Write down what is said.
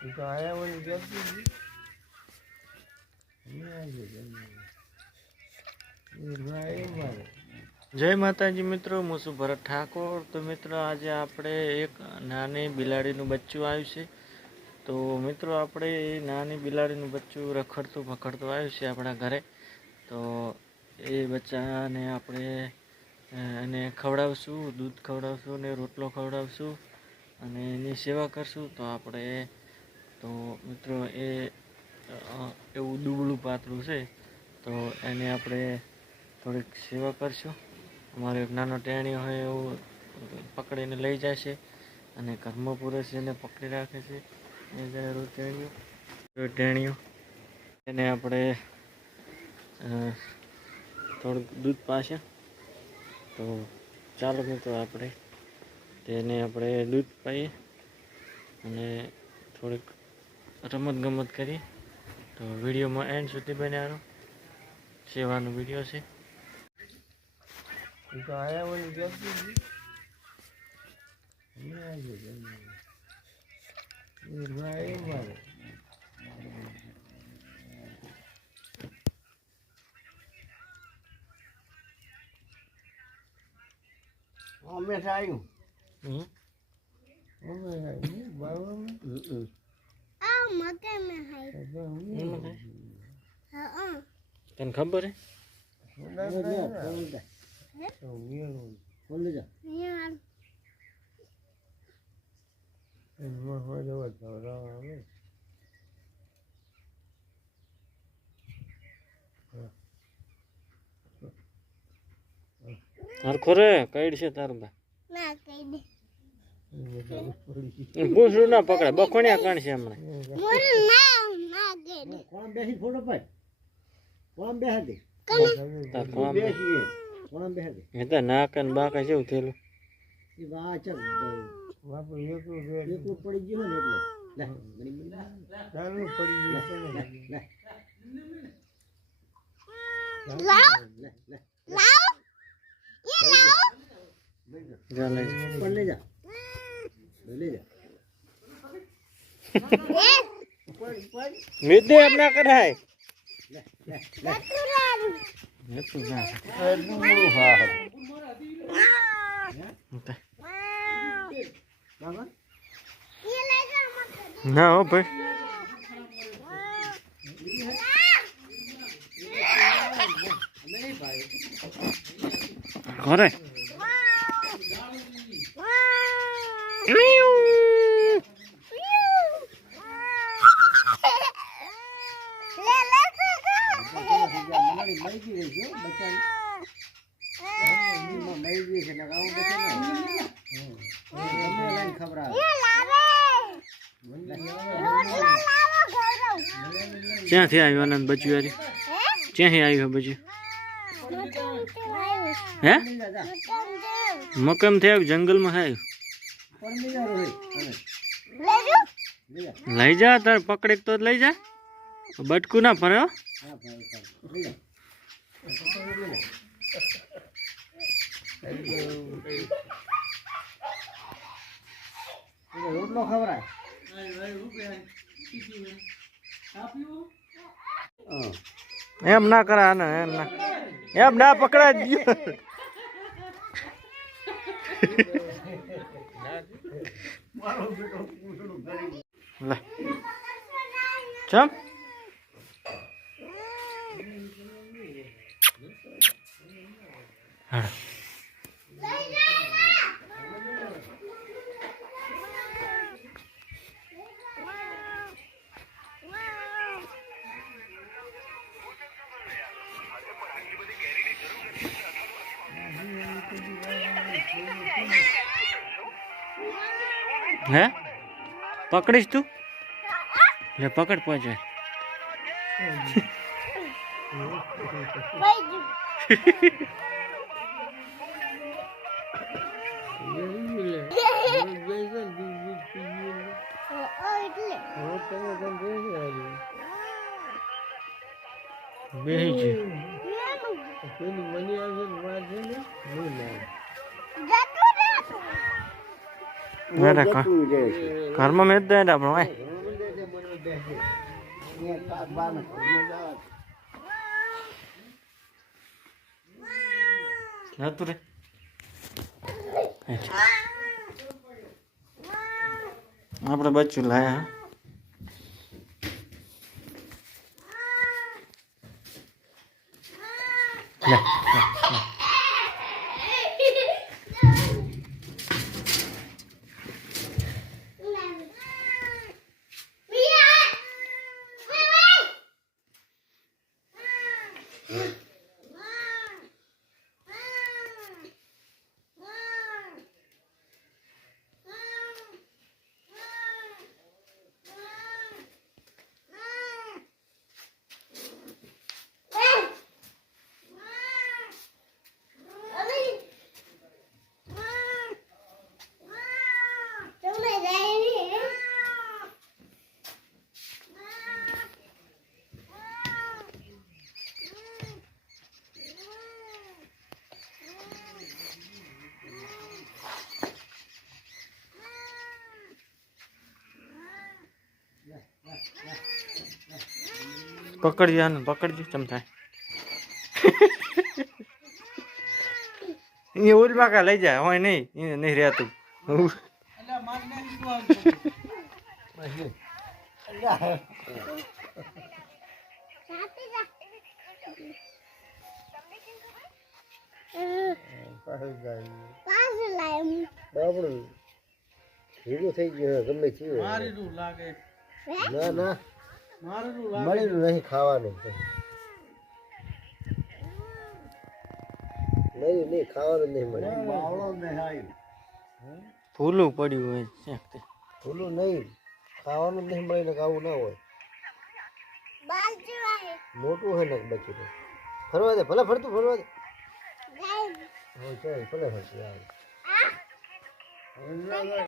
તો આયા ઓલી વ્યક્તિ જય માતાજી મિત્રો, હું છું ભરત ઠાકોર। તો મિત્રો આજે આપણે એક નાની બિલાડીનું બચ્ચું આવ્યું છે। તો મિત્રો આપણે નાની બિલાડીનું બચ્ચું રખડતું પકડતું આવ્યું છે આપણા ઘરે। તો એ બચ્ચાને આપણે એને ખવડાવશું, દૂધ ખવડાવશું ને રોટલો ખવડાવશું અને એની સેવા કરશું। તો આપણે તો મિત્રો એ એવું દુબળું પાતળું છે, તો એને આપણે થોડીક સેવા કરશું। અમારો એક નાનો ટેણીઓ હોય એવું પકડીને લઈ જાય છે અને ઘરમાં પૂરે છે એને પકડી રાખે છે એ જાય ટેણીઓ એને આપણે થોડુંક દૂધ પાશે। તો ચાલો મિત્રો આપણે તેને આપણે દૂધ પાઈએ અને થોડીક રમત ગમત કરીએ। તો વિડીયોમાં એન્ડ સુધી બન્યા રહો, સેવાનો વિડીયો છે। તો આયા ઓલી વ્યક્તિ હંમેશા આવ્યું તને ખબર હે? હરખો રે કઈડ છે તારું બા પૂછડું ના પકડે, બખોણિયા કણ છે હમણાં। કોણ બેસી ફોટો પાડ, કોણ બેસી દે એ તો નાક ને બાકા જેવું થયેલું એ વાચક બાપુ એકલું પડી ગયું ને એટલે ચાલુ પડી ગયું मिट्टी अपना कराए ना हो भाई घरे ક્યાંથી આવ્યો આનંદ બચ્યું યાર? ક્યાંથી આવ્યો બચ્યું? હે મકમ થી આવ્યું? જંગલમાં આવ્યું? લઈ જા તાર પકડે તો લઈ જા, બટકું ના ફરે હો। રોટલો ખવડાય એમ ના કરા ને, એમ ના પકડાય ગયો ચમ હે પકડીશ તું? લે પકડ પહોંચે બેહી છે ઘરમાં મેં જ દે આપણો નતું રે આપણે બચ્ચું લાયા લે પકડજો આને પકડજો ચમચા એ ઉલમાં કા લઈ જાય હોય નહીં એને નહીં રહેતું ભેગું થઈ ગયું ગમે થયું ના ના મળેલું નહીં ખાવાનું નહીં ખાવાનું નહીં મળે ભૂલું પડ્યું હોય ક્યાંક ભૂલું નહીં ખાવાનું નહીં મળે ને આવું ના હોય મોટું હોય ને બચ્ચું ફરવા દે ભલે ફરતું ફરવા દે ભલે ફરતું